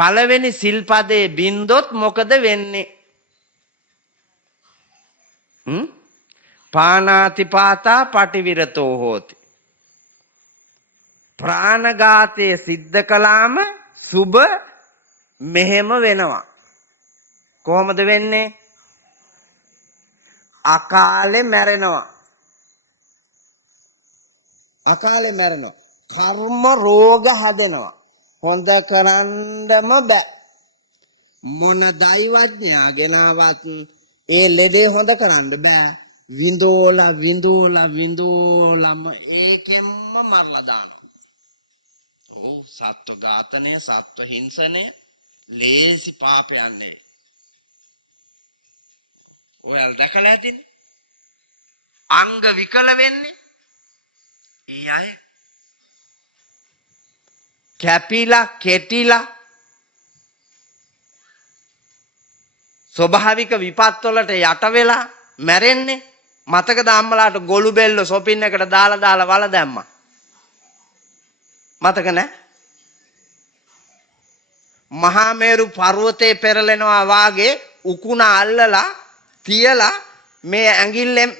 පළවෙනි සිල්පදේ බින්දොත් මොකද වෙන්නේ? පානාතිපාතා පටිවිරතෝ හෝති. ප්‍රාණඝාතයේ සිද්ධ කළාම සුබ මෙහෙම වෙනවා. කොහොමද වෙන්නේ? අකාලේ මැරෙනවා. අකාලේ මැරෙනවා. කර්ම රෝග හැදෙනවා. හොඳ කරන්නම බෑ. මොන දෛවඥයාගෙනවත් ඒ ලෙඩේ හොඳ කරන්න බෑ. විඳෝලම ඒකෙන්ම මරලා දානවා. ඔව් සත්ව ඝාතනය, සත්ව හිංසනය ලේසි පාපයක් නෙවෙයි. ඔයාලා දැකලා ඇතිනේ. අංග විකල වෙන්නේ ඊ අය. කැපිලා කෙටිලා ස්වභාවික විපත් වලට යට වෙලා මැරෙන්නේ. මතකද අම්මලාට ගොළු බෙල්ල සොපින් එකට දාලා වල දැම්මා. මතක නැහැ? මහා මේරු පර්වතේ පෙරලෙනවා වාගේ උකුණ අල්ලලා තියලා මේ ඇඟිල්ලෙන්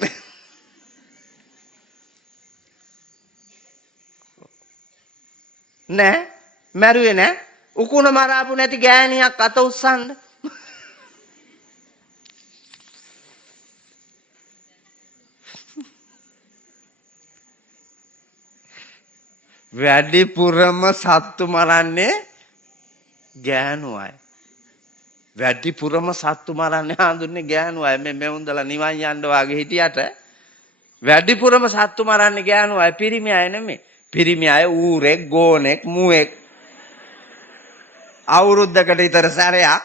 නෑ මැරුවේ නෑ. උකුණ මරාපු නැති ගෑණියක් අත උස්සන්න. වැඩිපුරම සත්තු මරන්නේ ගෑනු අය. වැඩිපුරම සත්තු මරන්නේ හඳුන්නේ ගෑනු අය. මේ මෙවුන්දලා නිවන් යන්න වාගේ හිටියට වැඩිපුරම සත්තු මරන්නේ ගෑනු අය. පිරිමි අය නෙමෙයි. පිරිමි අය ඌරෙක්, ගෝනෙක්, මුවෙක් අවුරුද්දකට විතර සැරයක්,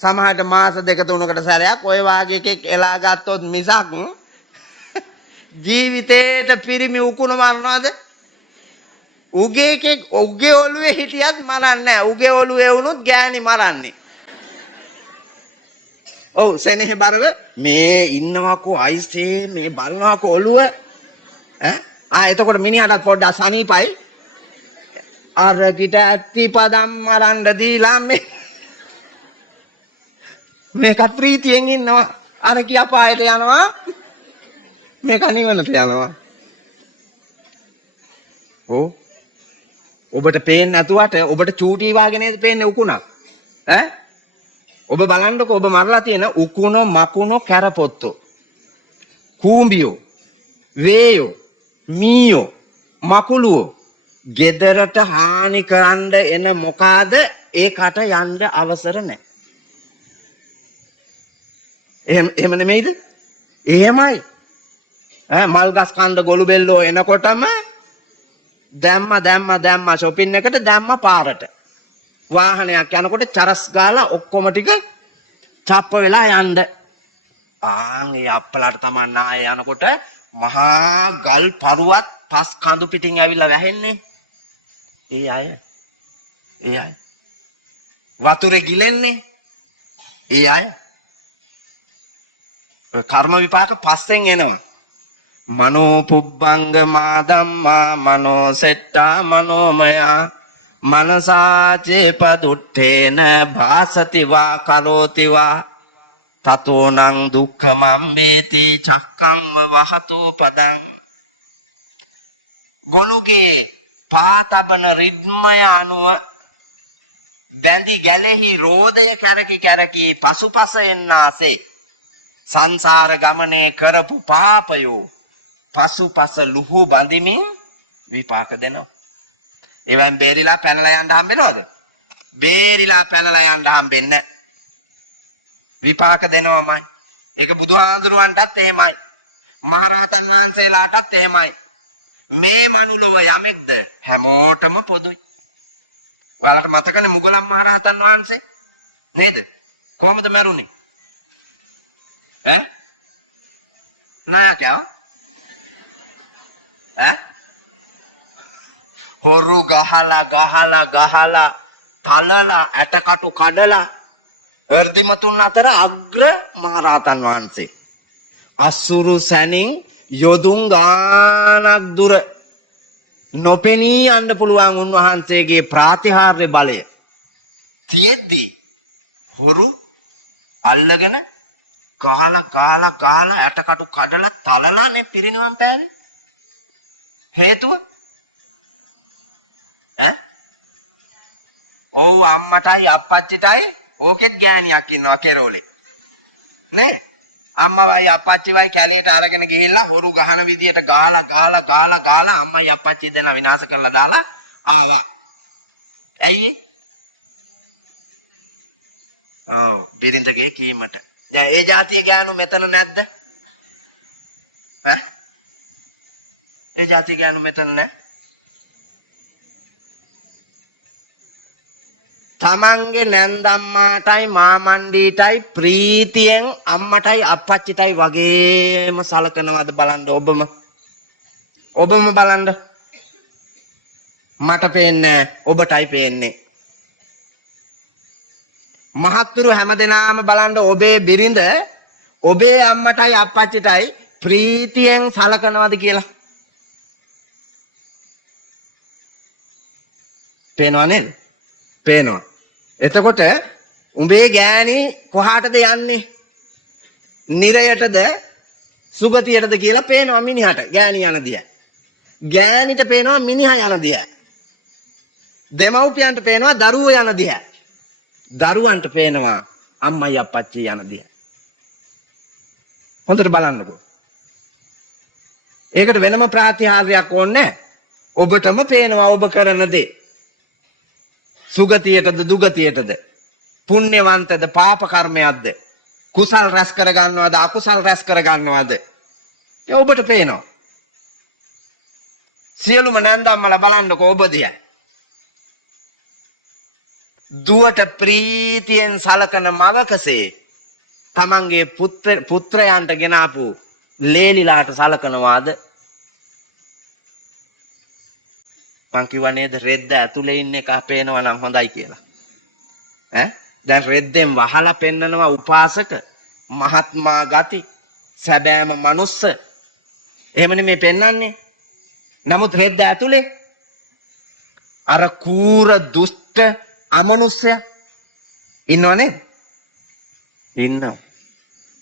සමහරට මාස 2-3කට සැරයක් ඔය වාගේ එකෙක් එලා ගත්තොත් මිසක් ජීවිතේට පිරිමි උකුණ මරනවද? උගේ ඔළුවේ හිටියත් මරන්නේ නැහැ. උගේ ඔළුවේ වුණොත් ගෑණි මරන්නේ. ඔව් සෙනෙහ බරව මේ ඉන්නවකෝ අයිසේ මේ බලනවකෝ ඔළුව එතකොට මිනිහටත් පොඩ්ඩක් සනීපයි. අර කිට ඇත්තිපදම් මරන්න දීලා මේක ප්‍රීතියෙන් ඉන්නවා. අර කිය අපායට යනවා. මේක නිවනට යනවා. ඔව් ඔබට පේන්නේ නැතුවට ඔබට චූටි වාගේ නේද පේන්නේ උකුණක්? ඔබ බලන්නකො ඔබ මරලා තියෙන උකුණ, මකුණ, කැරපොත්තෝ, කූඹියෝ, වේයෝ, මීයෝ, මකුළුවෝ ගෙදරට හානි කරන්න එන මොකාද ඒකට යන්න අවසර නැහැ. එහෙම නෙමෙයිද? එහෙමයි. මල් ගස් කන්ද ගොළු බෙල්ලෝ එනකොටම දැම්ම shopping එකට දැම්ම පාරට. වාහනයක් යනකොට චරස් ගාලා ඔක්කොම ටික චප්ප වෙලා යන්න. ඒ අප්පලාට තමයි නාය යනකොට මහා ගල් පරුවත් පස් කඳු පිටින් ඇවිල්ලා වැහෙන්නේ. ඒ අය වතුරේ ගිලෙන්නේ. ඒ අය කර්ම විපාක පස්සෙන් එනවා. මනෝ පුබ්බංගමා ධම්මා මනෝ සෙට්ටා මනෝමයා මනසාචේ පදුට්ඨේන භාසති වා කරෝති වා තතෝනං දුක්ඛමං මේති චක්ඛම්ම වහතෝ පදං. ගොළුගේ පාතබන රිද්මය අනුව බැඳි ගැලෙහි රෝදය කැරකි පසුපස එන්නාසේ සංසාර ගමනේ කරපු පාපයෝ පසුපස ලුහු බඳිමින් විපාක දෙනවා. එවන් බේරිලා පැනලා යන්න හම්බෙනවද? බේරිලා පැනලා යන්න හම්බෙන්නේ විපාක දෙනවමයි. ඒක බුදුහාඳුරුවන්ටත් එහෙමයි. මහරහතන් වහන්සේලාටත් එහෙමයි. මේ මනුලොව යමෙක්ද හැමෝටම පොදුයි. ඔයාලට මතකනේ මුගලන් මහරහතන් වහන්සේ නේද? කොහොමද මැරුණේ? नायक හොරු ගහලා තලලා ඇටකටු කඩලා වර්ධිමතුන් අතර අග්‍ර මහරහතන් වහන්සේ අසුරු සැනින් යොදුන් ගානක් දුර නොපෙනී යන්න පුළුවන් උන්වහන්සේගේ ප්‍රාතිහාර්ය බලය තියෙද්දි හොරු අල්ලගෙන කාලා ඇටකටු කඩලා තලලානේ පිරිනිවන් පෑවේ. හේතුව ඔව් අම්මටයි අප්පච්චිටයි ඕකෙත් ගෑණියක් ඉන්නවා කෙරෝලේ. නේ? අම්මවයි අප්පච්චිවයි කැලේට අරගෙන ගිහිල්ලා හොරු ගහන විදියට ගාලා අම්මයි අප්පච්චි දෙනා විනාශ කරලා දාලා ආවා. ඇයි? ඔව් බිරිඳගේ කීමට. දැන් ඒ જાතිය ගෑනු මෙතන නැද්ද? ඒ જાතිය ගෑනු මෙතන නැහැ. තමන්ගේ නැන්දම්මාටයි මාමණ්ඩීටයි ප්‍රීතියෙන් අම්මටයි අප්පච්චිටයි වගේම සලකනවද බලන්න ඔබම බලන්න. මට පේන්නේ ඔබටයි පේන්නේ. මහත්තුරු හැමදෙනාම බලන්න ඔබේ බිරිඳ ඔබේ අම්මටයි අප්පච්චිටයි ප්‍රීතියෙන් සලකනවද කියලා. පේනව නේද? පේනවා. එතකොට උඹේ ගෑණි කොහාටද යන්නේ? නිරයටද සුගතියටද කියලා පේනවා මිනිහට. ගෑණි යන දිය. ගෑණිට පේනවා මිනිහා යන දිය. දෙමව්පියන්ට පේනවා දරුවෝ යන දිය. දරුවන්ට පේනවා අම්මයි අප්පච්චි යන දිය. හොඳට බලන්නකෝ. ඒකට වෙනම ප්‍රාතිහාර්යයක් ඕනේ. ඔබටම පේනවා ඔබ කරන දේ. සුගතියටද දුගතියටද පුණ්‍යවන්තද පාප කර්මයක්ද කුසල් රැස් කර ගන්නවද අකුසල් රැස් කර ගන්නවද ඒ ඔබට පේනවා. සියලුම නන්දම්මලා බලන්නකෝ ඔබ දිහා. දුවට ප්‍රීතියෙන් සලකන මවකසේ තමන්ගේ පුත්‍රයන්ට ගෙනාපු ලේලිලාට සලකනවාද? මං කිව්වා නේද රෙද්ද ඇතුලේ ඉන්න එක පේනවා නම් හොඳයි කියලා. දැන් රෙද්දෙන් වහලා පෙන්නනවා උපාසක මහත්මා ගති සැබෑම මනුස්ස. එහෙමනේ මේ පෙන්නන්නේ. නමුත් රෙද්ද ඇතුලේ අර කූර දුෂ්ට අමනුෂ්‍ය ඉන්නවනේ. ඉන්නවා.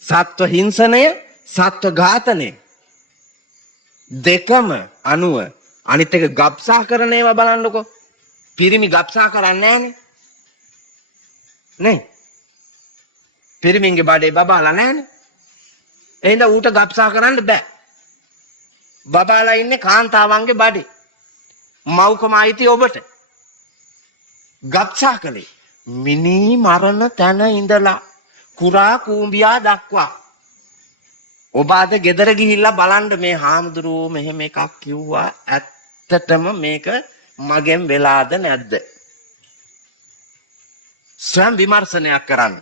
සත්ව හිංසනය සත්ව ඝාතනය දෙකම අනුව අනිත් එක ගබ්සා කරන ඒවා බලන්නකෝ. පිරිමි ගබ්සා කරන්නේ නැහනේ. නේ? පිරිමින්ගේ බඩේ බබාලා නැහනේ. එහෙනම් ඌට ගබ්සා කරන්න බෑ. බබාලා ඉන්නේ කාන්තාවන්ගේ බඩේ. මව්කම අයිති ඔබට. ගබ්සා කළේ මිනි මරණ තැන ඉඳලා කුරා කූඹියා දක්වා. ඔබ අද ගෙදර ගිහිල්ලා බලන්න මේ හාමුදුරුවෝ මෙහෙම එකක් කිව්වා ඇත්තටම මේක මගෙන් වෙලාද නැද්ද? ස්වයං විමර්ශනයක් කරන්න.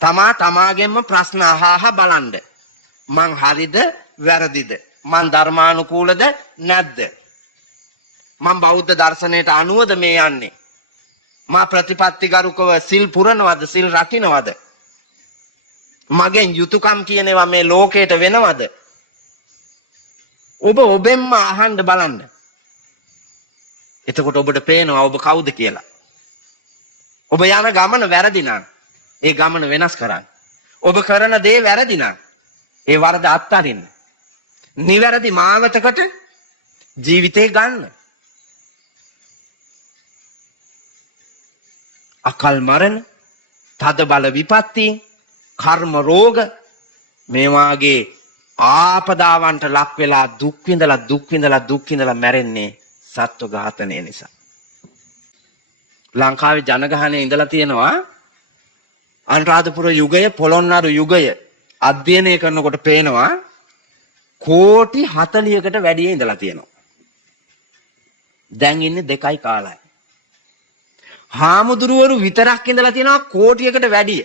තමාගෙන්ම ප්‍රශ්න අහහා බලන්න. මං හරිද වැරදිද? මං ධර්මානුකූලද නැද්ද? මං බෞද්ධ දර්ශනයට අනුවද මේ යන්නේ? මා ප්‍රතිපත්තිගරුකව සිල් පුරනවද? සිල් රකින්නවද? මගෙන් යුතුයකම් කියන ඒවා මේ ලෝකයට වෙනවද? ඔබ ඔබෙන්ම අහන්න බලන්න. එතකොට ඔබට පේනවා ඔබ කවුද කියලා. ඔබ යන ගමන වැරදි නම් ඒ ගමන වෙනස් කරන්න. ඔබ කරන දේ වැරදි නම් ඒ වරද අත්හරින්න. නිවැරදි මාවතකට ජීවිතේ ගන්න. අකල් මරණ, තද බල විපත්ති, කර්ම රෝග මේ වාගේ ආපදාවන්ට ලක් වෙලා දුක් විඳලා මැරෙන්නේ සත්ව ඝාතනය නිසා. ලංකාවේ ජනගහනය ඉඳලා තියෙනවා අනුරාධපුර යුගය, පොළොන්නරු යුගය අධ්‍යයනය කරනකොට පේනවා කෝටි 40කට වැඩිය ඉඳලා තියෙනවා. දැන් ඉන්නේ 2යි කාලයි. හාමුදුරුවරු විතරක් ඉඳලා තියෙනවා කෝටියකට වැඩිය.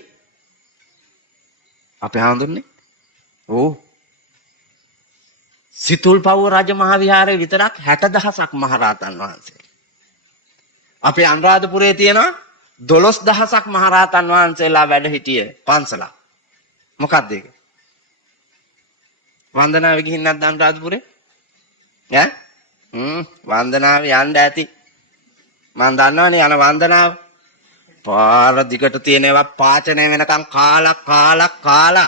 අපේ හාමුදුරනේ ඕ සිතුල්පව්ව රජ මහ විහාරයේ විතරක් 60000ක් මහරහතන් වහන්සේ. අපේ අනුරාධපුරයේ තියෙනවා 12000ක් මහරහතන් වහන්සේලා වැඩ සිටිය පන්සලක්. මොකක්ද ඒක? වන්දනාවේ ගිහින් නැද්ද අනුරාධපුරේ? වන්දනාවේ යන්න ඇති. මම දන්නවනේ යන වන්දනාව. පාර දිගට තියෙනවා පාචනය වෙනකන් කාලා.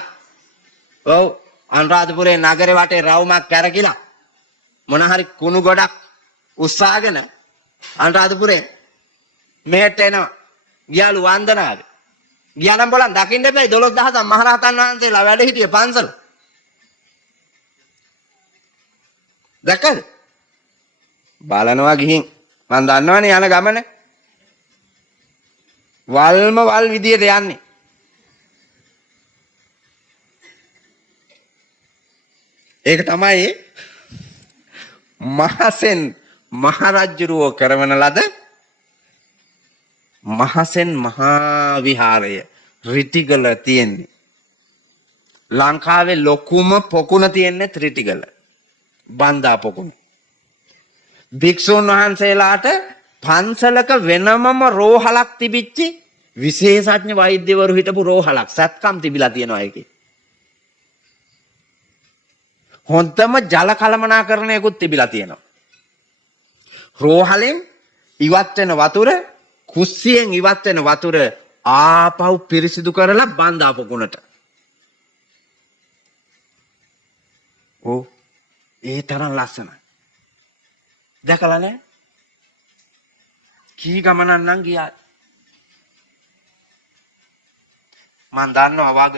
ඔව් අනුරාධපුරේ නගරේ වටේ රවුමක් කැරකිලා මොන හරි කුණු ගොඩක් උස්සාගෙන අනුරාධපුරේ මෙහෙට එනවා. ගියාලු වන්දනාවේ. ගියානම් බලන්න දකින්න එපා 12000ක් මහරහතන් වහන්සේලා වැඩ හිටියේ පන්සල. දැක්කද? බලනවා ගිහින් මම දන්නවනේ යන ගමන. වල් විදියට යන්නේ. ඒක තමයි මහසෙන් මහරජුරෝ කරවන ලද මහසෙන් මහා විහාරය රිටිගල තියෙන්නේ. ලංකාවේ ලොකුම පොකුණ තියෙන්නේ රිටිගල. බන්දා පොකුණ. භික්ෂුන් වහන්සේලාට පන්සලක වෙනමම රෝහලක් තිබිච්චි විශේෂඥ වෛද්‍යවරු හිටපු රෝහලක් සත්කම් තිබිලා තියෙනවා ඒකේ. හොඳම ජල කළමනාකරණයකුත් තිබිලා තියෙනවා. රෝහලෙන් ඉවත් වෙන වතුර කුස්සියෙන් ඉවත් වෙන වතුර ආපහු පිරිසිදු කරලා බන්දා පොකුණට. ඕ ඒ තරම් ලස්සනයි. දැකලා නැහැ? කී ගමනක් නම් ගියා. මන් දන්නවා වග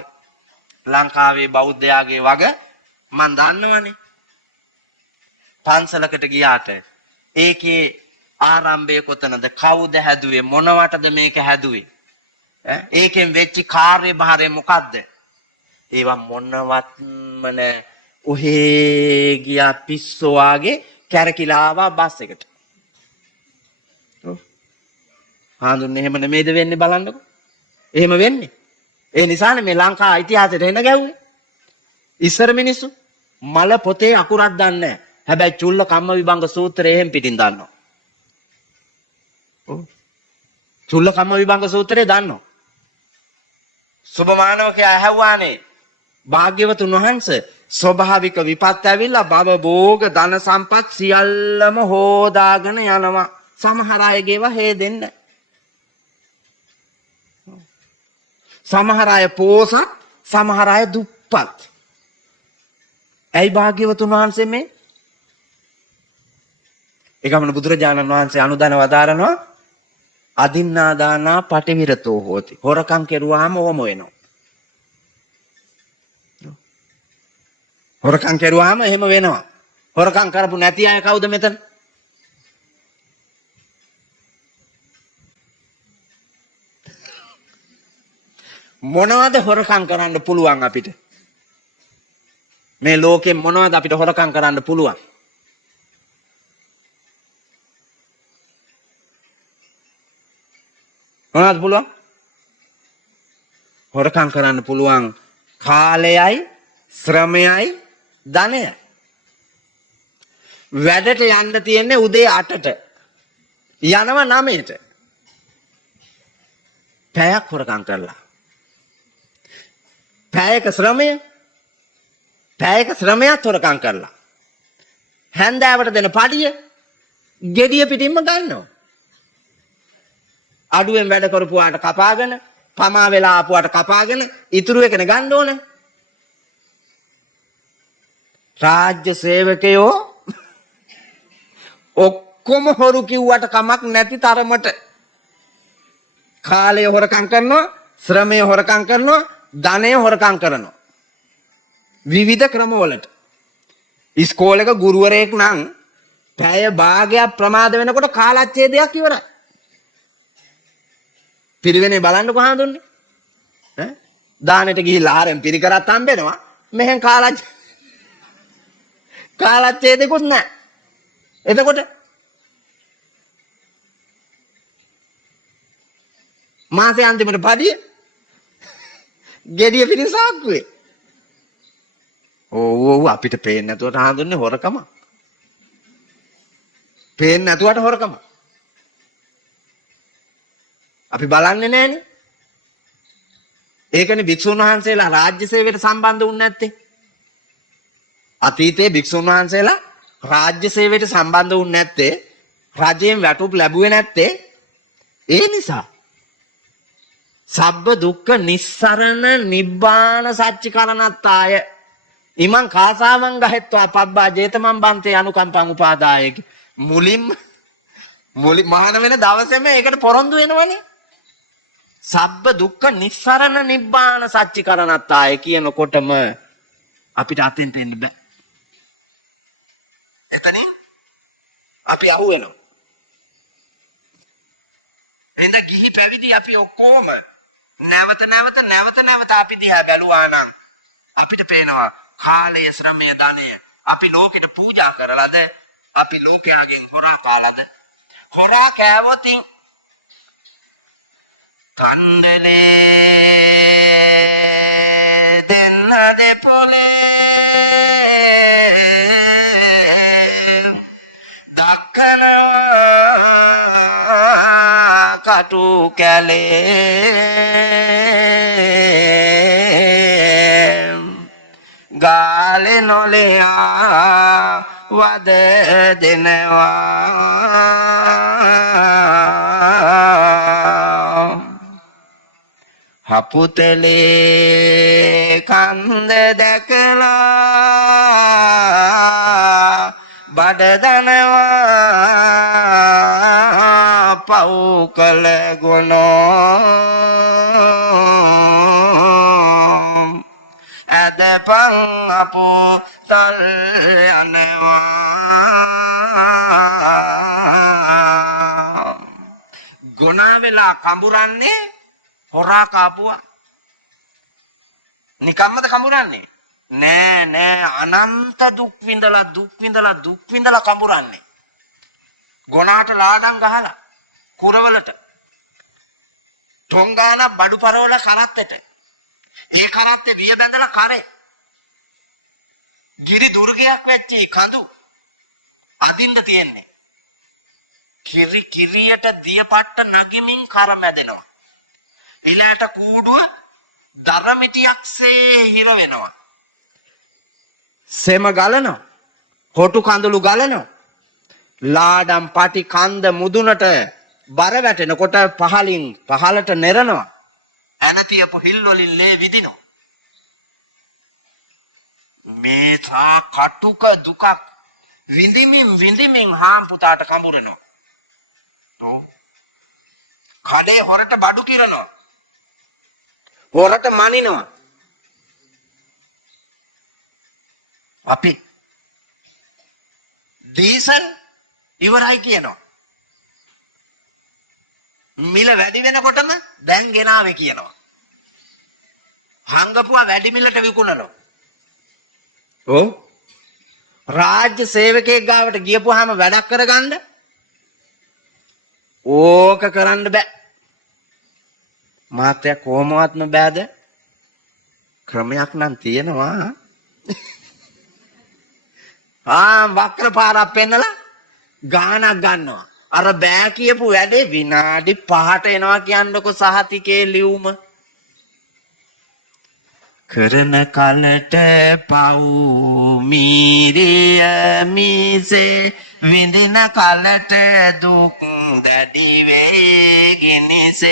ලංකාවේ බෞද්ධයාගේ වග මන් දන්නවනේ. පන්සලකට ගියාට ඒකේ ආරම්භය කොතනද? කවුද හැදුවේ? මොනවටද මේක හැදුවේ? ඒකෙන් වෙච්ච කාර්යභාරය මොකද්ද? ඒවා මොනවත්ම නෑ. ඔහේ ගියා පිස්සෝ වාගේ කැරකිලා ආවා බස් එකට. හාඳුන්නේ එහෙම නෙමෙයිද වෙන්නේ බලන්නකො. එහෙම වෙන්නේ. ඒ නිසානේ මේ ලංකා ඉතිහාසයට එන ගැව්වේ. ඉස්සර මිනිස්සු මල පොතේ අකුරක් දන්නේ නැහැ. හැබැයි චුල්ල කම්ම විභංග සූත්‍රය එහෙම් පිටින් දන්නවා. ඔව්. චුල්ල කම්ම විභංග සූත්‍රය දන්නවා. සුභමානවකයා ඇහුවානේ භාග්‍යවතුන් වහන්සේ ස්වභාවික විපත් ඇවිල්ලා භව භෝග ධන සම්පත් සියල්ලම හොදාගෙන යනවා. සමහර අයගේව හේදෙන්න. සමහර අය පෝසත්, සමහර අය දුප්පත්. ඇයි භාග්‍යවතුන් වහන්සේ මේ? ඒකමන බුදුරජාණන් වහන්සේ අනුදාන වදාරනවා අදින්නා දානා පටිවිරතෝ හෝති. හොරකම් කෙරුවාම ඔහොම වෙනවා. හොරකම් කෙරුවාම එහෙම වෙනවා. හොරකම් කරපු නැති අය කවුද මෙතන? මොනවද හොරකම් කරන්න පුළුවන් අපිට? මේ ලෝකෙ මොනවද අපිට හොරකම් කරන්න පුළුවන්? මොනවද පුළුවන්? හොරකම් කරන්න පුළුවන් කාලයයි, ශ්‍රමයයි, ධනයයි. වැඩට යන්න තියෙන්නේ උදේ 8ට. යනවා 9ට. පැයක් හොරකම් කරලා. පැයක ශ්‍රමයක් හොරකම් කරලා. හැන්දෑවට දෙන පඩිය gediya පිටින්ම ගන්නවා. අඩුවෙන් වැඩ කරපුවාට කපාගෙන, පමා වෙලා ආපුවාට කපාගෙන, ඉතුරු එකන ගන්න ඕනේ. රාජ්‍ය සේවකයෝ ඔක්කොම හොරු කිව්වට කමක් නැති තරමට කාලය හොරකම් කරනවා, ශ්‍රමය හොරකම් කරනවා, ධනය හොරකම් කරනවා. විවිධ ක්‍රමවලට. ඉස්කෝලේක ගුරුවරයෙක් නම් පැය භාගයක් ප්‍රමාද වෙනකොට කාලච්ඡේදයක් ඉවරයි. පිරිවෙනේ බලන්න කොහොමද දුන්නේ? දානෙට ගිහිල්ලා ආරෙන් පිරිකරත් හම්බෙනවා. මෙහෙන් කාලච්ඡේදෙකුත් නැහැ. එතකොට මාසේ අන්තිමට පඩිය gediya පිරිසාක්කුවේ. ඔව් අපිට පේන්නේ නැතුවට හඳුන්නේ හොරකම. පේන්නේ නැතුවට හොරකම. අපි බලන්නේ නැහනේ. ඒකනේ භික්ෂුන් වහන්සේලා රාජ්‍ය සේවයට සම්බන්ධ වුනේ නැත්තේ. අතීතයේ භික්ෂුන් වහන්සේලා රාජ්‍ය සේවයට සම්බන්ධ වුනේ නැත්තේ, රජයෙන් වැටුප් ලැබුවේ නැත්තේ ඒ නිසා. සබ්බ දුක්ඛ නිස්සරණ නිබ්බාන සච්චිකරණත්තාය ඉමං කාසාවං ගහෙත්වා පබ්බා ජේතමන් බන්තේ අනුකම්පං උපාදාය මුලින්ම මහාන වෙන දවසේම ඒකට පොරොන්දු වෙනවනේ. සබ්බ දුක්ඛ නිස්සරණ නිබ්බාන සච්චිකරණත්තාය කියනකොටම අපිට අතෙන්ට එන්න බෑ. එතනින් අපි අහු වෙනවා. එඳ ගිහි පැවිදි අපි ඔක්කොම නැවත අපි දිහා බැලුවා නම් අපිට පේනවා කාලය ශ්‍රමය ධනය අපි ලෝකෙට පූජා කරලාද අපි ලෝකයෙන් හොරා කාලාද හොරා කෑවොතින් කන්දලේ දෙන්න දෙපොලේ දක්කනවා කටු කැලේ ගාලේ නොලයා වද දෙනවා හපුතලේ කන්ද දැකලා බඩ දනවා පව් කළ ගුණෝ ඇදපන් අපෝ තල් යනවා ගුණ වෙලා කඹරන්නේ හොරා කාපුවා නිකම්මද කඹරන්නේ නෑ අනන්ත දුක් විඳලා කඹරන්නේ ගොනාට ලාඩම් ගහලා කුරවලට ටොංගාන බඩු පරවල කරත්තට ඒ කරත්තේ විය බැඳලා කරේ ගිරි දුර්ගයක් වෙච්චි කඳු අදින්න තියෙන්නේ කිරියට දියපට්ට නගිමින් කර මැදෙනවා ඊළාට කූඩුව දරමිටියක්සේ හිර වෙනවා සෙම ගලනවා හොටු කඳුළු ගලනවා ලාඩම් පටි කන්ද මුදුනට බර වැටෙනකොට පහලින් පහලට නෙරනවා ඇනතියපු හිල් වලින් ලේ විදිනවා මේ තා කටුක දුකක් විඳිමින් හාම් පුතාට කඹරනවා ඔව් කඩේ හොරට බඩු කිරනවා හොරට මනිනවා අපි දීසල් ඉවරයි කියනවා මිල වැඩි වෙනකොටම දැන් ගෙනාවේ කියනවා හංගපුවා වැඩි මිලට විකුණනවා ඔව් රාජ්‍ය සේවකයෙක් ගාවට ගියපුවාම වැඩක් කරගන්න ඕක කරන්න බෑ මාත්‍යා කොහොමවත්ම බෑද ක්‍රමයක් නම් තියෙනවා වක්‍ර පාරක් පෙන්නලා ගානක් ගන්නවා අර බෑ කියපු වැඩේ විනාඩි 5ට එනවා කියන්නකො සහතිකේ ලියුම කරන කලට පව් මීරිය මිසේ විඳින කලට දුක් දැඩි වේගිනිසේ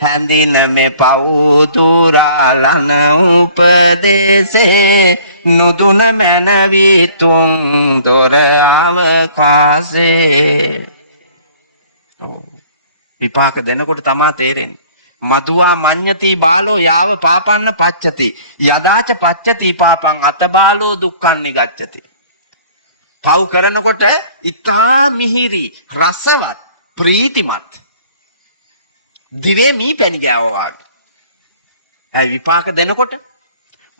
හැඳින මේ පව් තුරාලන උපදේසේ නුදුන මැනවි තුන් දොර අවකාශේ විපාක දෙනකොට තමා තේරෙන්නේ මදුවා මඤ්ඤති බාලෝ යාව පාපන්න පච්චති යදාච පච්චති පාපං අත බාලෝ දුක්ඛං නිගච්ඡති පව් කරනකොට ඉතා මිහිරි රසවත් ප්‍රීතිමත් දිවේ මී පැණි ගෑවවා ඒ විපාක දෙනකොට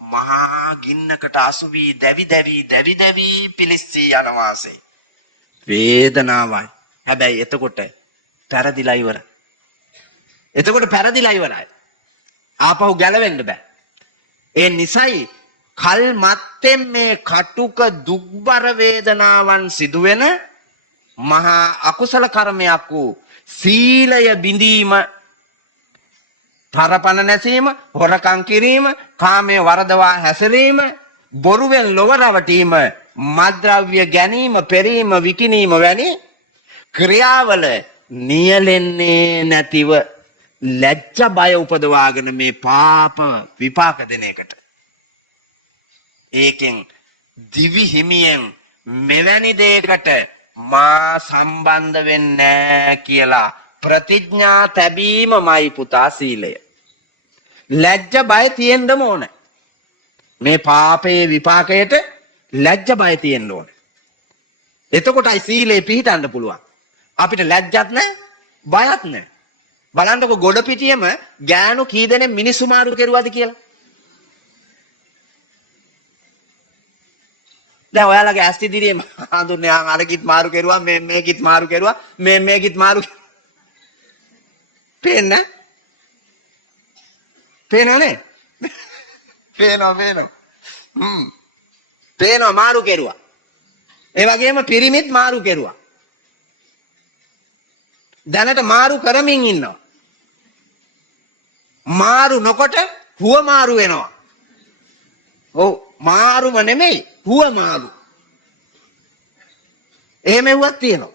මහා ගින්නකට අසු වී දැවි පිලිස්සී යන වාසේ වේදනාවයි හැබැයි එතකොට පෙරදිලා ඉවරයි ආපහු ගැලවෙන්න බෑ ඒ නිසයි කල් මත්තෙන් මේ කටුක දුක්බර වේදනාවන් සිදුවෙන මහා අකුසල කර්මයක් වූ සීලය බිඳීම තරපන නැසීම හොරකම් කිරීම කාමයේ වරදවා හැසිරීම බොරුවෙන් ලොව රවටීම මද්ද්‍රව්‍ය ගැනීම පෙරීම විකිනීම වැනි ක්‍රියාවල නියැලෙන්නේ නැතිව ලැජ්ජ බය උපදවාගෙන මේ පාප විපාක දෙන එකට. ඒකෙන් දිවි හිමියෙන් මෙවැනි දෙයකට මා සම්බන්ධ වෙන්නේ කියලා ප්‍රතිඥා තැබීමමයි පුතා සීලය. ලැජ්ජ බය තියෙන්නම ඕන. මේ පාපයේ විපාකයට ලැජ්ජ බය තියෙන්න ඕන. එතකොටයි සීලේ පිහිටන්න පුළුවන්. අපිට ලැජ්ජත් නැහැ, බයත් නැහැ. බලන්නකො ගොඩ පිටියම ගෑනු කී දෙනෙක් මිනිස්සු මාරු කෙරුවද කියලා. දැන් ඔයාලගේ ඇස් ඉදිරියේ හඳුන්නේ අරකිත් මාරු කෙරුවා, මේකිත් මාරු කෙරුවා, මේකිත් මාරු පේන්නේ පේනනේ. පේනවා. පේනවා මාරු කෙරුවා. ඒ වගේම පිරිමිත් මාරු කෙරුවා. දැනට මාරු කරමින් ඉන්නවා. මාරු නොකොට හුව මාරු වෙනවා. ඔව් මාරුම නෙමෙයි හුව මාරු. එහෙම වුවත් තියෙනවා.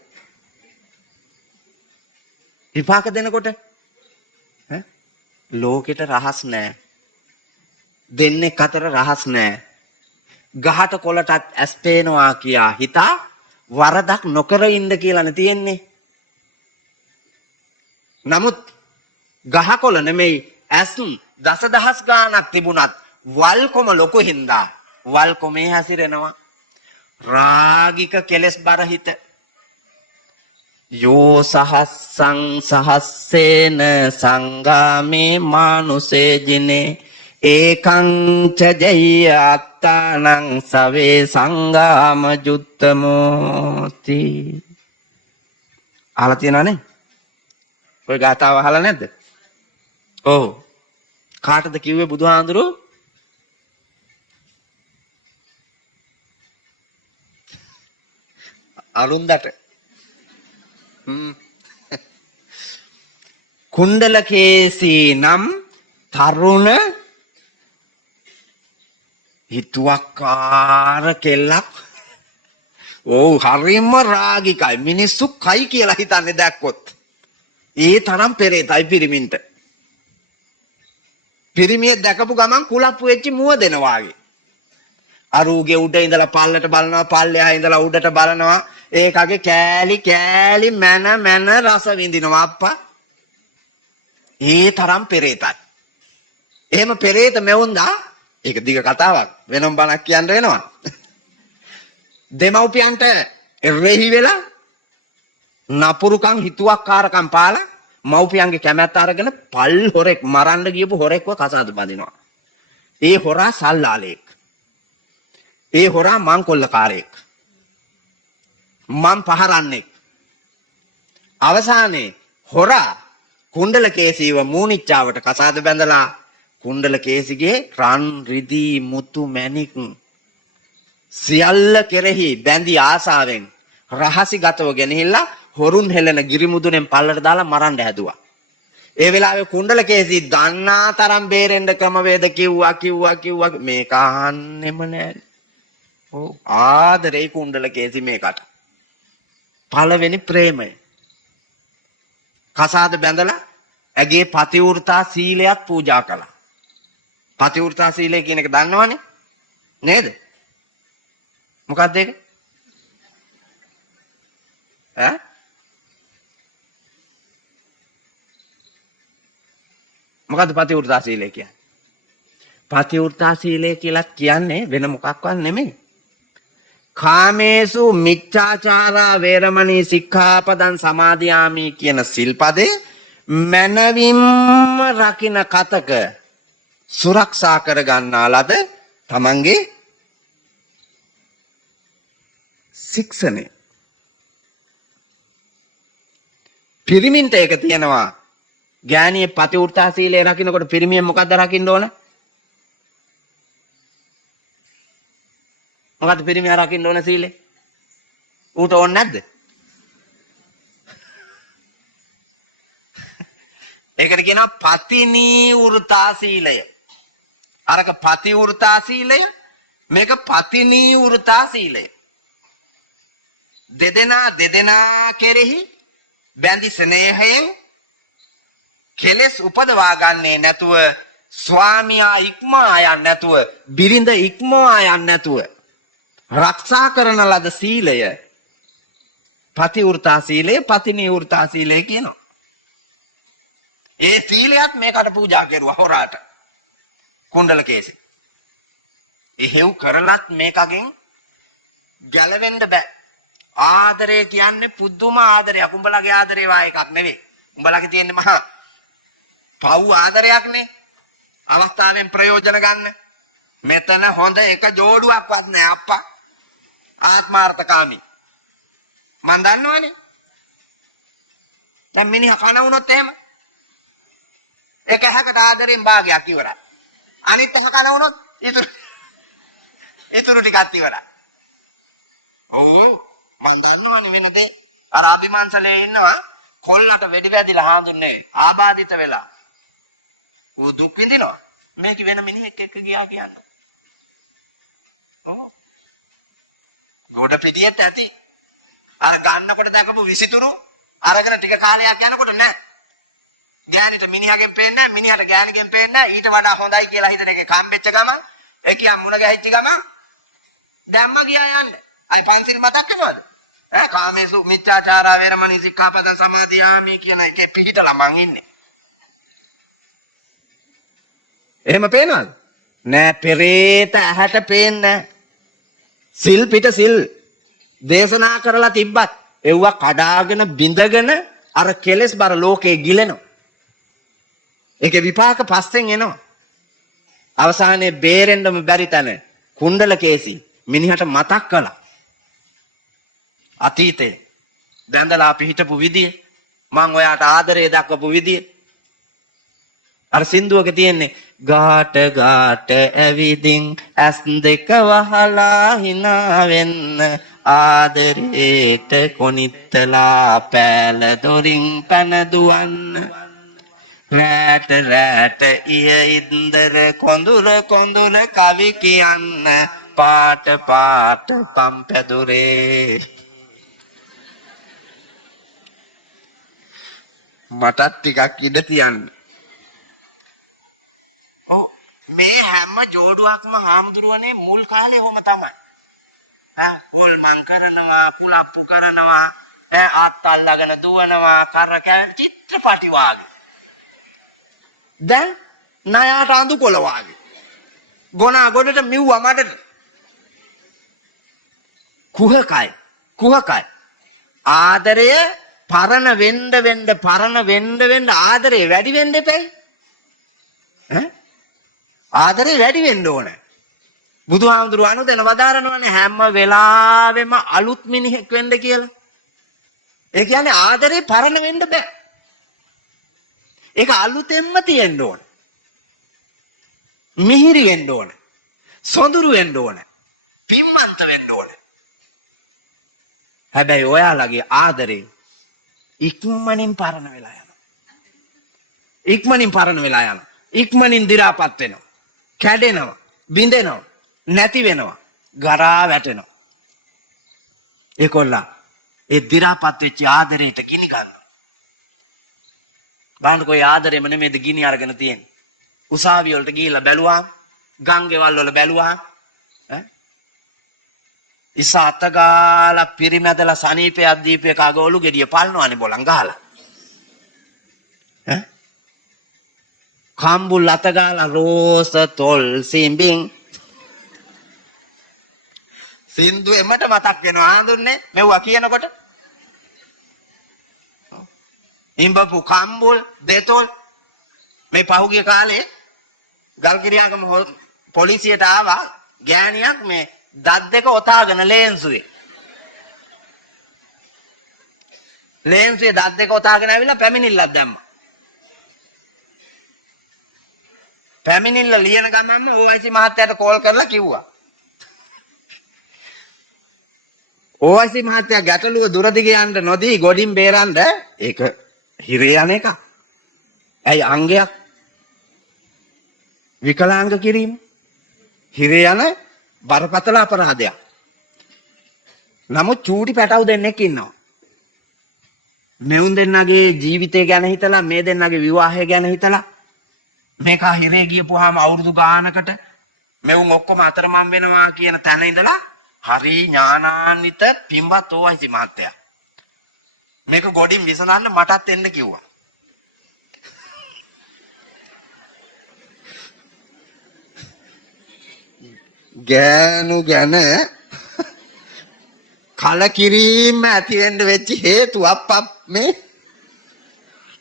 විපාක දෙනකොට ලෝකෙට රහස් නැහැ. දෙන්නේ අතර රහස් නැහැ. ගහට කොළටත් ඇස් පේනවා කියා හිතා වරදක් නොකර ඉන්න කියලානේ තියෙන්නේ. නමුත් ගහකොළ නෙමෙයි ඇස් දසදහස් ගාණක් තිබුණත් වල්කොම ලොකු හින්දා වල්කොමේ හැසිරෙනවා. රාගික කෙලස් බර හිත. යෝ සහස්සං සහස්සේන සංගාමේ මානුසේ ජිනේ ඒකං ච ජය අත්තානං සවේ සංගාම ජුත්තමෝති. අහලා තියෙනවනේ? ඔය ගාතාව අහලා නැද්ද? ඔව්. කාටද කිව්වේ බුදුහාඳුරෝ? අරුන්දට. කුණ්ඩලකේසී නම් තරුණ හිතුවක්කාර කෙල්ලක්. ඔව් හරිම රාගිකයි. මිනිස්සු කයි කියලා හිතන්නේ දැක්කොත්. ඒ තරම් පෙරේතයි පිරිමින්ට. පිරිමියෙක් දැකපු ගමන් කුලප්පු වෙච්ච මුව දෙනවා වගේ. අරූගේ උඩ ඉඳලා පල්ලට බලනවා, පල්ලෙහා ඉඳලා උඩට බලනවා. ඒකගේ කෑලි මන රස විඳිනවා අප්පා. ඒ තරම් පෙරේතයි. එහෙම පෙරේත මෙවුන්දා ඒක දිග කතාවක්. වෙනම බණක් කියන්න වෙනවා. දෙමව්පියන්ට රෙහි වෙලා නපුරුකම් හිතුවක්කාරකම් පාලා මව්පියන්ගේ කැමැත්ත අරගෙන පල් හොරෙක් මරන්න ගියපු හොරෙක්ව කසාද බඳිනවා. ඒ හොරා සල්ලාලෙක්. ඒ හොරා මංකොල්ලකාරයෙක්. මං පහරන්නෙක්. අවසානයේ හොරා කුණ්ඩලකේසීව මූනිච්චාවට කසාද බැඳලා කුණ්ඩලකේසිගේ රන් රිදී මුතු මැණික් සියල්ල කෙරෙහි බැඳි ආසාවෙන් රහසිගතව ගෙනහිල්ලා හොරුන් හෙලන ගිරිමුදුනෙන් පල්ලට දාලා මරන්න හැදුවා. ඒ වෙලාවේ කුණ්ඩලකේසී දන්නා තරම් බේරෙන්න ක්‍රමවේද කිව්වා මේක අහන්නෙම නෑ. ඔව් ආදරේ කුණ්ඩලකේසී මේකට. පළවෙනි ප්‍රේමය. කසාද බැඳලා ඇගේ පතිවෘතා සීලයක් පූජා කළා. පතිවෘතා සීලය කියන එක දන්නවනේ නේද? මොකක්ද ඒක? ඈ? මොකද්ද පතිවෘතා සීලය කියන්නේ? පතිවෘතා සීලය කියලා කියන්නේ වෙන මොකක්වත් නෙමෙයි. කාමේසු මිච්ඡාචාරා වේරමණී සික්ඛාපදං සමාදියාමි කියන සිල්පදේ මනවින්ම රකින්න කතක සුරක්ෂා කර ගන්නා ලද තමන්ගේ ශික්ෂණය. පිරිමින්ට ඒක තියෙනවා. ගෑණියේ පතිවෘතා සීලය රකින්නකොට පිරිමියෙන් මොකද්ද රකින්න ඕන? මොකද්ද පිරිමියා රකින්න ඕන සීලය? ඌට ඕන නැද්ද? ඒකට කියනවා පතිනීවෘතා සීලය. අරක පතිවෘතා සීලය, මේක පතිනීවෘතා සීලය. දෙදෙනා කෙරෙහි බැඳි ස්නේහයෙන් කෙලෙස් උපදවා ගන්නේ නැතුව ස්වාමියා ඉක්මවා යන්නේ නැතුව බිරිඳ ඉක්මවා යන්නේ නැතුව රක්ෂා කරන ලද සීලය පතිවෘතා සීලය පතිනිවෘතා සීලය කියනවා. ඒ සීලයක් මේකට පූජා කෙරුවා හොරාට කුණ්ඩල කේසෙ. එහෙව් කරලත් මේකගෙන් ගැලවෙන්න බෑ. ආදරය කියන්නේ පුදුම ආදරයක්. උඹලගේ ආදරේ වා එකක් නෙවෙයි. උඹලගේ තියෙන්නේ මහා පව් ආදරයක්නේ. අවස්ථාවෙන් ප්‍රයෝජන ගන්න. මෙතන හොඳ එක ජෝඩුවක්වත් නෑ අප්පා. ආත්මාර්ථකාමී. මන් දන්නවනේ. දැන් මිනිහා කන වුණොත් එහෙම එක හැකට ආදරෙන් භාගයක් ඉවරයි. අනිත් එක කන වුණොත් ඉතුරු ටිකක් ඉවරයි. ඔව් මන් දන්නවනේ වෙන දේ. අර අභිමාන්සලේ ඉන්නවා කොල්ලට වෙඩි වැදිලා හාඳුන්නේ ආබාධිත වෙලා. ඌ දුක් විඳිනවා. මේක වෙන මිනිහෙක් එක්ක ගියා කියන්නේ. ඔව්. ගොඩ පිටියට ඇති. අර ගන්නකොට දැකපු විසිතුරු අරගෙන ටික කාලයක් යනකොට නෑ. ගෑනිට මිනිහගෙන් පේන්නේ නෑ, මිනිහට ගෑණිගෙන් පේන්නේ නෑ. ඊට වඩා හොඳයි කියලා හිතන එකේ කම්බෙච්ච ගමන් එකියම් මුණ ගැහිච්ච ගමන් දැම්ම ගියා යන්නේ. අයි පන්සිල් මතක් වෙනවද? කාමේසු මිච්ඡාචාරා වේරමණී සික්ඛාපදං සමාදියාමි කියන එකේ පිළිතලා මං ඉන්නේ. එහෙම පේනවද? නෑ පෙරේත ඇහැට පේන්නේ නෑ. සිල් පිට සිල් දේශනා කරලා තිබ්බත් එව්ව කඩාගෙන බිඳගෙන අර කෙලෙස් බර ලෝකේ ගිලෙනවා. ඒකේ විපාක පස්සෙන් එනවා. අවසානයේ බේරෙන්නම බැරි තැන කුණ්ඩල කේසි මිනිහට මතක් කළා. අතීතේ දැන්දලා අපි හිටපු විදිය මං ඔයාට ආදරේ දක්වපු විදිය අර සින්දුවක තියෙන්නේ ගාට ගාට ඇවිදින් ඇස් දෙක වහලා hina වෙන්න ආදරේට කොනිත්තලා පෑල දොරින් පැන දුවන්න රැට රැට ඉය ඉන්දර කොඳුර කොඳුර කවි කියන්න පාට පාට පම්පැදුරේ මටත් ටිකක් ඉඩ තියන්න. ඔව් මේ හැම ජෝඩුවක්ම හාමුදුරුවනේ මුල් කාලේ ඔහොම තමයි. ගොල්මන් කරනවා, පුලප්පු කරනවා, අත් අල්ලගෙන දුවනවා, කරකැන් චිත්‍රපටි වාගේ. දැන් ණයට අඳු කොළ වාගේ. ගොනා ගොඩට මිව්වා මඩට. කුහකයි. ආදරය පරණ වෙන්න ආදරේ වැඩි වෙන්න එපයි. ආදරේ වැඩි වෙන්න ඕන. බුදුහාමුදුරුවෝ අනුදැන වදාරනවානේ හැම වෙලාවෙම අලුත් මිනිහෙක් වෙන්න කියලා. ඒ කියන්නේ ආදරේ පරණ වෙන්න බෑ. ඒක අලුතෙන්ම තියෙන්න ඕන. මිහිරි වෙන්න ඕන. සොඳුරු වෙන්න ඕන. පිම්මන්ත වෙන්න ඕන. හැබැයි ඔයාලගේ ආදරේ ඉක්මනින් පරණ වෙලා යනවා. ඉක්මනින් දි รา පත් වෙනවා. කැඩෙනවා, බිඳෙනවා, නැති වෙනවා, ගරා වැටෙනවා. ඒකොල්ලා ඒ දි รา පත් වෙච්ච ආදරේට ගිනි ගන්නවා. බලන්නකෝ ඒ ආදරෙම නෙමෙයිද ගිනි අරගෙන තියෙන්නේ. උසාවිය වලට ගිහිල්ලා බැලුවා, ගංගේවල් වල බැලුවා, ඉස අතගාලා පිරිමැදලා සනීපයක් දීපේ කගවලු ගෙඩිය පල්නවානේ බොලන් ගහලා. කම්බුල් අතගාලා රෝස තොල් සිඹින් සින්දු එමට මතක් වෙනවා ආඳුන්නේ මෙව්වා කියනකොට. ඉඹපු කම්බුල් දෙතොල් මේ පහුගිය කාලේ ගල්ගිරියාගම පොලිසියට ආවා ගෑණියක් මේ දත් දෙක ඔතාගෙන ලේන්සුවේ දත් දෙක ඔතාගෙන ඇවිල්ලා පැමිණිල්ලක් දැම්මා. පැමිණිල්ල ලියන ගමන්ම ඕයිසි මහත්තයාට කෝල් කරලා කිව්වා. ඕයිසි මහත්තයා ගැටලුව දුර දිගේ යන්න නොදී ගොඩින් බේරන්න ඒක හිරේ යන එක. ඇයි අංගයක් විකලාංග කිරීම හිරේ යන බරපතල අපරාධයක්. නමුත් චූටි පැටවු දෙන්නෙක් ඉන්නවා. මෙවුන් දෙන්නගේ ජීවිතය ගැන හිතලා මේ දෙන්නගේ විවාහය ගැන හිතලා මේක හිරේ ගියපුවාම අවුරුදු ගානකට මෙවුන් ඔක්කොම අතරමං වෙනවා කියන තැන ඉඳලා හරි ඥානාන්විත පින්වත් ඕයිසි මහත්තයා මේක ගොඩින් විසඳන්න මටත් එන්න කිව්වා. ගෑනු ගැන කලකිරීම ඇති වෙන්න වෙච්ච හේතුවක් මේ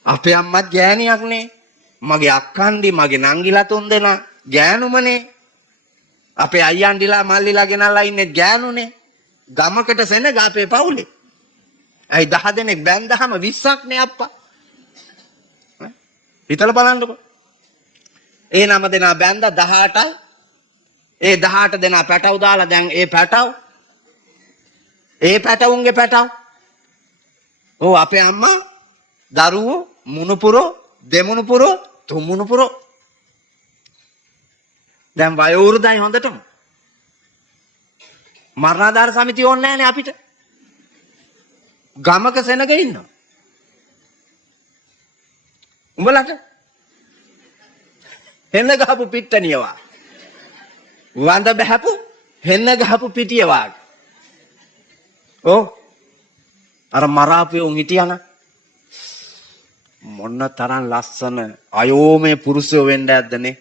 අපේ අම්මත් ගෑණියක් නේ. මගේ අක්කන්ඩි මගේ නංගිලා තුන් දෙනා ගෑනුමනේ. අපේ අයියන්ඩිලා මල්ලිලා ගෙනල්ලා ඉන්නේ ගෑනුනේ. ගමකට සෙනග අපේ පවුලේ. අයි 10 දෙනෙක් බැන්දහම 20ක් නේ අප්පා. හිතලා බලන්නකෝ. ඒ නම දෙනා බැන්ද 18යි. ඒ 18 දෙනා පැටව දාලා දැන් ඒ පැටවුන්ගේ පැටව. ඔව් අපේ අම්මා දරුවෝ මුණුපුරෝ දෙමුණුපුරෝ තුමුණුපුරෝ දැන් වයෝවෘදයි හොඳටම. මරණාධාර සමිතිය ඕනේ නැහනේ අපිට. ගමක සෙනග ඉන්නවා. උඹලට හෙන්න ගහපු පිට්ටනියවා. වඳ බහැපු හෙන්න ගහපු පිටිය වාගේ. ඔව් අර මරාපේ උන් හිටියාන මොන්න තරම් ලස්සන අයෝමේ පුරුෂයෝ වෙන්න ඇද්දනේ.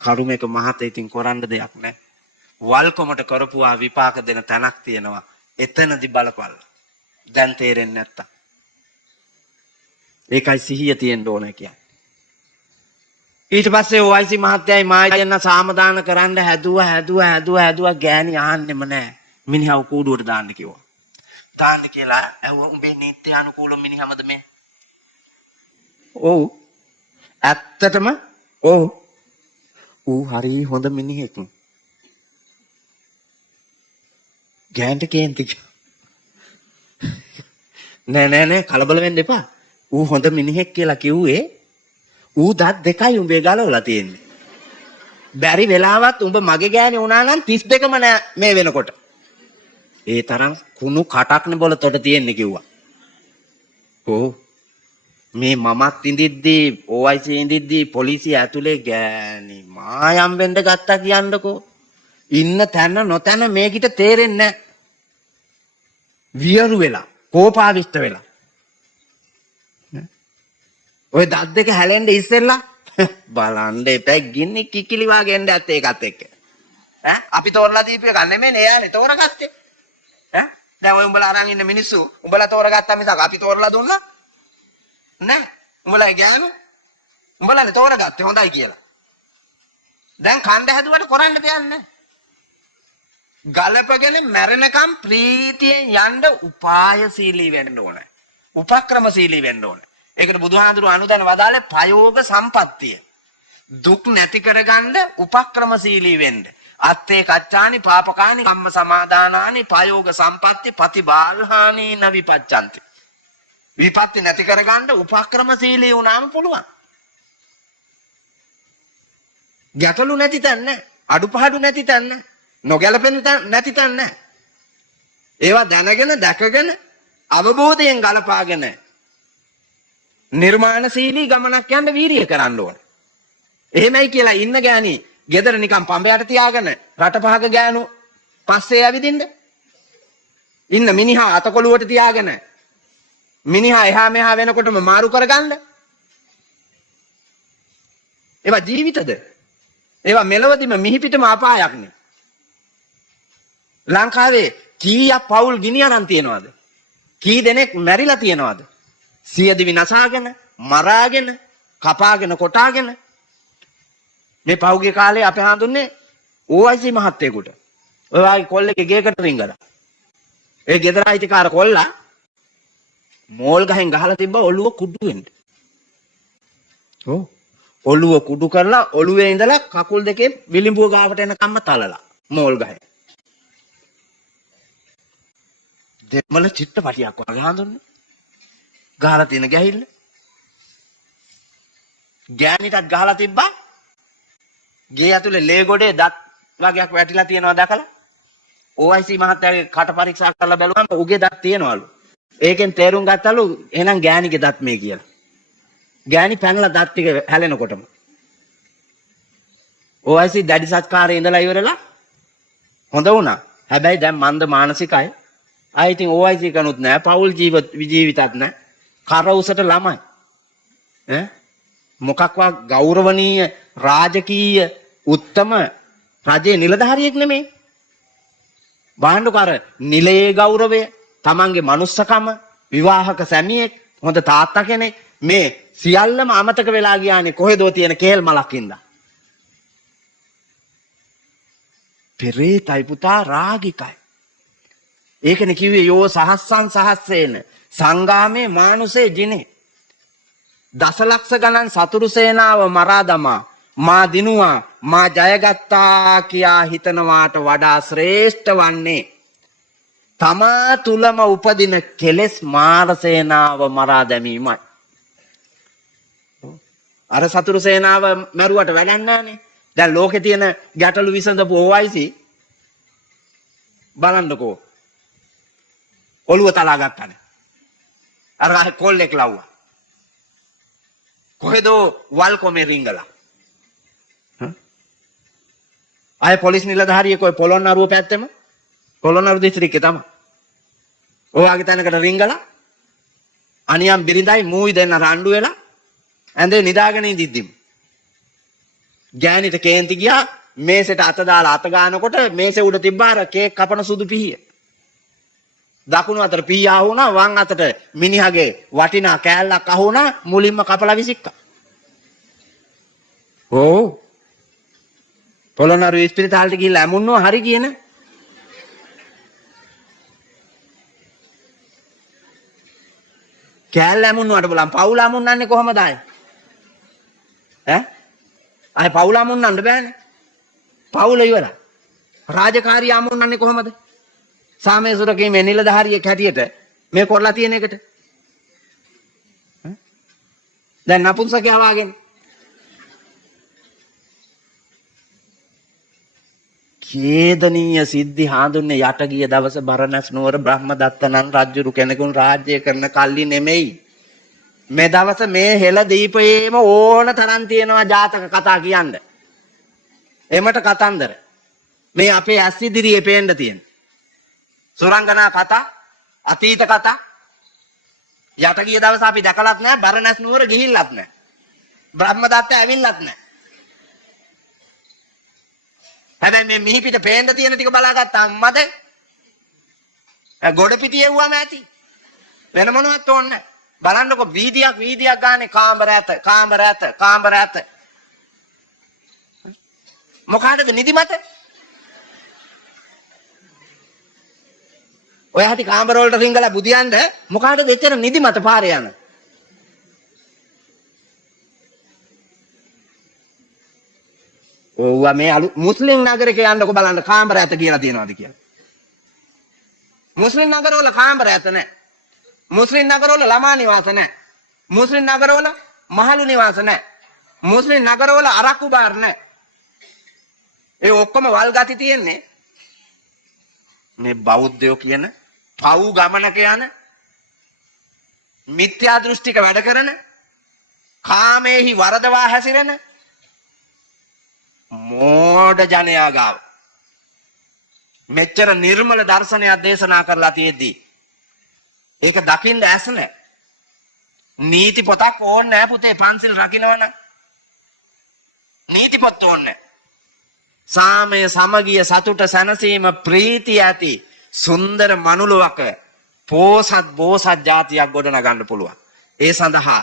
කරුමේක මහත ඉතින් කරන්න දෙයක් නැහැ. වල්කොමට කරපුවා විපාක දෙන තැනක් තියෙනවා. එතනදි බලපල්ල. දැන් තේරෙන්නේ නැත්තම්. ඒකයි සිහිය තියෙන්න ඕන කියන්නේ. ඊට පස්සේ OIC මහත්තයයි මායි දෙන්න සාමදාන කරන්න හැදුවා ගෑණි ආන්නෙම නැහැ. මිනිහව කූඩුවට දාන්න කිව්වා. දාන්න කියලා ඇහුවා උඹේ නීත්‍ය අනුකූල මිනිහමද මේ? ඔව්. ඇත්තටම ඔව්. ඌ හරි හොඳ මිනිහෙක්. ගෑන්ට කේන්ති. නෑ කලබල වෙන්න එපා. ඌ හොඳ මිනිහෙක් කියලා කිව්වේ ඌ දත් දෙකයි උඹේ ගලවලා තියෙන්නේ. බැරි වෙලාවත් උඹ මගේ ගෑණි වුණා නම් 32ම නෑ මේ වෙනකොට. ඒ තරම් කුණු කටක්නේ බොලතොට තියෙන්නේ කිව්වා. ඔව්. මේ මමත් ඉඳිද්දී OIC ඉඳිද්දී පොලිසිය ඇතුලේ ගෑණි මායම් වෙන්න ගත්තා කියන්නකෝ. ඉන්න තැන නොතැන මේකිට තේරෙන්නේ නැහැ. වියරු වෙලා, කෝපාවිෂ්ඨ වෙලා. ඔය දත් දෙක හැලෙන්න ඉස්සෙල්ලා බලන්න එපා ගින්නි කිකිලි වාගේ එන්න ඇත්ත ඒකත් එක්ක. අපි තෝරලා දීපු එක නෙමෙයි එයානේ තෝරගත්තේ. දැන් ඔය උඹලා අරන් ඉන්න මිනිස්සු උඹලා තෝරගත්තා මිසක් අපි තෝරලා දුන්නා නෑ. උඹලා ගෑනු උඹලානේ තෝරගත්තේ හොඳයි කියලා. දැන් කණ්ඩ හැදුවට කරන්න දෙයක් නෑ. ගලපගෙන මැරෙනකම් ප්‍රීතියෙන් යන්න උපායශීලී වෙන්න ඕනේ. උපක්‍රමශීලී වෙන්න ඕනේ. ඒකට බුදුහාඳුරු අනුදැන වදාළේ පයෝග සම්පත්තිය. දුක් නැති කරගන්න උපක්‍රමශීලී වෙන්න. අත්තේ කච්චානි පාපකානි කම්ම සමාදානානි පයෝග සම්පatti ප්‍රතිබාධානි නවිපච්ඡන්ති. විපත්ති නැති කරගන්න උපක්‍රමශීලී වුණාම පුළුවන්. ගැටලු නැති තැන නැහැ. අඩුපාඩු නැති තැන නැහැ. නොගැලපෙන නැති තැන නැහැ. ඒවා දැනගෙන දැකගෙන අවබෝධයෙන් ගලපාගෙන නිර්මාණශීලී ගමනක් යන්න වීරිය කරන්න ඕන. එහෙමයි කියලා ඉන්න ගෑණි ගෙදර නිකන් පඹයට තියාගෙන රටපහක ගෑනු පස්සේ ඇවිදින්න. ඉන්න මිනිහා අතකොළුවට තියාගෙන මිනිහා එහා මෙහා වෙනකොටම මාරු කරගන්න. ඒවා ජීවිතද? ඒවා මෙලවදීම මිහිපිටම අපායක්නේ. ලංකාවේ කීයක් පවුල් ගිනි අරන් තියනවද? කී දෙනෙක් මැරිලා තියනවද? සියදිවි නසාගෙන, මරාගෙන, කපාගෙන, කොටාගෙන. මේ පහුගිය කාලේ අපි හඳුන්නේ OIC මහත්තයෙකුට. ඔය වගේ කොල්ලෙක්ගේ ගේකට රිංගලා. ඒ ගෙදර අයිතිකාර කොල්ලා මෝල් ගහෙන් ගහලා තිබ්බා ඔළුව කුඩු වෙන්න. ඔව්. ඔළුව කුඩු කරලා ඔළුවේ ඉඳලා කකුල් දෙකේ විලිඹුව ගාවට එනකම්ම තලලා මෝල් ගහෙන්. දෙමළ චිත්‍රපටියක් වගේ හඳුන්නේ. ගහලා තියෙන ගැහිල්ල. ගෑණිටත් ගහලා තිබ්බා. ගේ ඇතුලේ ලේ ගොඩේ දත් වගේක් වැටිලා තියෙනවා දැකලා. OIC මහත්තයාගේ කට පරීක්ෂා කරලා බැලුවම උගේ දත් තියෙනවලු. ඒකෙන් තේරුම් ගත්තලු එහෙනම් ගෑණිගේ දත් මේ කියලා. ගෑණි පැනලා දත් ටික හැලෙනකොටම. OIC දැඩි සත්කාරේ ඉඳලා ඉවරලා හොඳ වුණා. හැබැයි දැන් මන්ද මානසිකයි. ආයි ඉතින් OIC කනුත් නැහැ. පෞල් ජීවිතත් නැහැ. කර උසට ළමයි. මොකක්වත් ගෞරවනීය රාජකීය උත්තම රජයේ නිලධාරියෙක් නෙමෙයි. බාණ්ඩුකර නිලයේ ගෞරවය, තමන්ගේ මනුස්සකම, විවාහක සැමියෙක්, හොඳ තාත්තා කෙනෙක් මේ සියල්ලම අමතක වෙලා ගියානේ කොහෙදෝ තියෙන කේල් මලක්ින්ද. පෙරේතයි පුතා රාගිකයි. ඒකනේ කිව්වේ යෝ සහස්සං සහස්සේන සංගාමේ මානුසේ ජිනේ. දසලක්ෂ ගණන් සතුරු සේනාව මරා දමා මා දිනුවා මා ජයගත්තා කියා හිතනවාට වඩා ශ්‍රේෂ්ඨ වන්නේ තමා තුලම උපදින කෙලෙස් මාර සේනාව මරා දැමීමයි. අර සතුරු සේනාව මරුවට වැඩක් නැහනේ. දැන් ලෝකේ තියෙන ගැටලු විසඳපු OIC බලන්නකෝ. ඔළුව තලා ගන්නනේ. අර කොල්ලෙක් ලව්වා. කොහෙදෝ වල්කොමේ රිංගලා. ආයේ පොලිස් නිලධාරියෙක් ඔය පොළොන්නරුව පැත්තෙම පොළොන්නරුව දිස්ත්‍රික්කේ තමයි. ඔයාගේ තැනකට රිංගලා අනියම් බිරිඳයි මූයි දෙන්න රණ්ඩු වෙලා ඇඳේ නිදාගෙන ඉඳිද්දිම ගෑණිට කේන්ති ගියා. මේසෙට අත දාලා අත ගන්නකොට මේසෙ උඩ තිබ්බාර කේක් කපන සුදු පිහිය. දකුණු අතට පිහිය ආවුණා, වම් අතට මිනිහගේ වටිනා කෑල්ලක් අහුණා, මුලින්ම කපලා විසික්කා. ඕ පොළොන්නරුව ඉස්පිරිතාලෙට ගිහිල්ලා ඇමුන්නෝ හරි කියන. කෑල්ල ඇමුන්නුවට බලන්න පවුල ඇමුන්නන්නේ කොහමද ආයේ? ආයේ පවුල ඇමුන්නන්න බෑනේ. පවුල ඉවරයි. රාජකාරිය ඇමුන්නන්නේ කොහමද? සාමය සුරකීමේ නිලධාරියෙක් හැටියට මේ කරලා තියෙන එකට. දැන් නපුංසකයා වාගෙන ඛේදනීය සිද්ධි හාඳුන්නේ යට ගිය දවස බරණැස් නුවර බ්‍රහ්මදත්තනන් රජුරු කෙනෙකුන් රාජ්‍ය කරන කල්ලි නෙමෙයි. මේ දවස මේ හෙළ දීපයේම ඕන තරම් තියෙනවා ජාතක කතා කියන්න. එමට කතන්දර. මේ අපේ ඇස් ඉදිරියේ පේන්න තියෙන. සුරංගනා කතා, අතීත කතා. යට ගිය දවස අපි දැකලත් නැහැ, බරණැස් නුවර ගිහිල්ලත් නැහැ. බ්‍රහ්මදත්ත ඇවිල්ලත් නැහැ. හැබැයි මේ මිහි පිට පේන්න තියෙන ටික බලාගත්තාම මද ගොඩ පිටිය එව්වම ඇති. වෙන මොනවත් ඕනේ නැහැ. බලන්නකො වීදියක් ගානේ කාමර ඇත. මොකටද නිදිමත? ඔය හැටි කාමර වලට රිංගලා බුදියන්ද මොකටද එච්චර නිදිමත පාරේ යන? ඕවා මේ මුස්ලිම් නගරයක යන්නකො බලන්න කාමර ඇත කියලා තියනවාද කියලා. මුස්ලිම් නගරවල කාමර ඇත නැහැ. මුස්ලිම් නගරවල ළමා නිවාස නැහැ. මුස්ලිම් නගරවල මහලු නිවාස නැහැ. මුස්ලිම් නගරවල අරක්කු බාර් නැහැ. ඒ ඔක්කොම වල්ගති තියෙන්නේ මේ බෞද්ධයෝ කියන පව් ගමනක යන මිත්‍යා දෘෂ්ටික වැඩ කරන කාමේහි වරදවා හැසිරෙන මෝඩ ජනයා ගාව මෙච්චර නිර්මල දර්ශනයක් දේශනා කරලා තියෙද්දි ඒක දකින්න ඇස නැහැ. නීති පොතක් ඕනේ නැහැ පුතේ පන්සිල් රකින්නවනම්. නීති පොත් ඕනේ. සාමය සමගිය සතුට සැනසීම ප්‍රීතිය ඇති සුන්දර මනුලොවක පෝසත් බෝසත් ජාතියක් ගොඩනගන්න පුළුවන්. ඒ සඳහා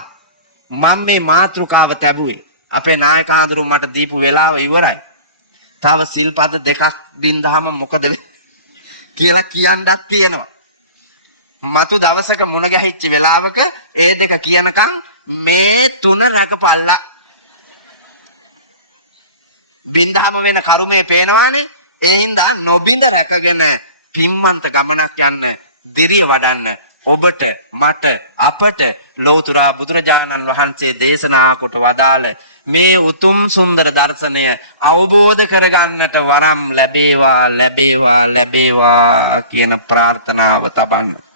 මම මේ මාතෘකාව තැබුවේ අපේ නායකහඳුරු මට දීපු වෙලාව ඉවරයි. තව සිල්පද දෙකක් බින්දාම මොකද කියලා කියන්නත් තියෙනවා. මතු දවසක මුණ ගැහිච්ච වෙලාවක මේ දෙක කියනකම් මේ තුන රැකපල්ලා. බින්දාම වෙන කරුමේ පේනවානේ. ඒ හින්දා නොබින්ද රැකගෙන පිම්මන්ත ගමනක් යන්න දෙරිය වඩන්න ඔබට මට අපට ලෞතර බුදුරජාණන් වහන්සේ දේශනා කොට වදාළ මේ උතුම් සුන්දර දර්ශනය අවබෝධ කරගන්නට වරම් ලැබේවා කියන ප්‍රාර්ථනාව තබන්න.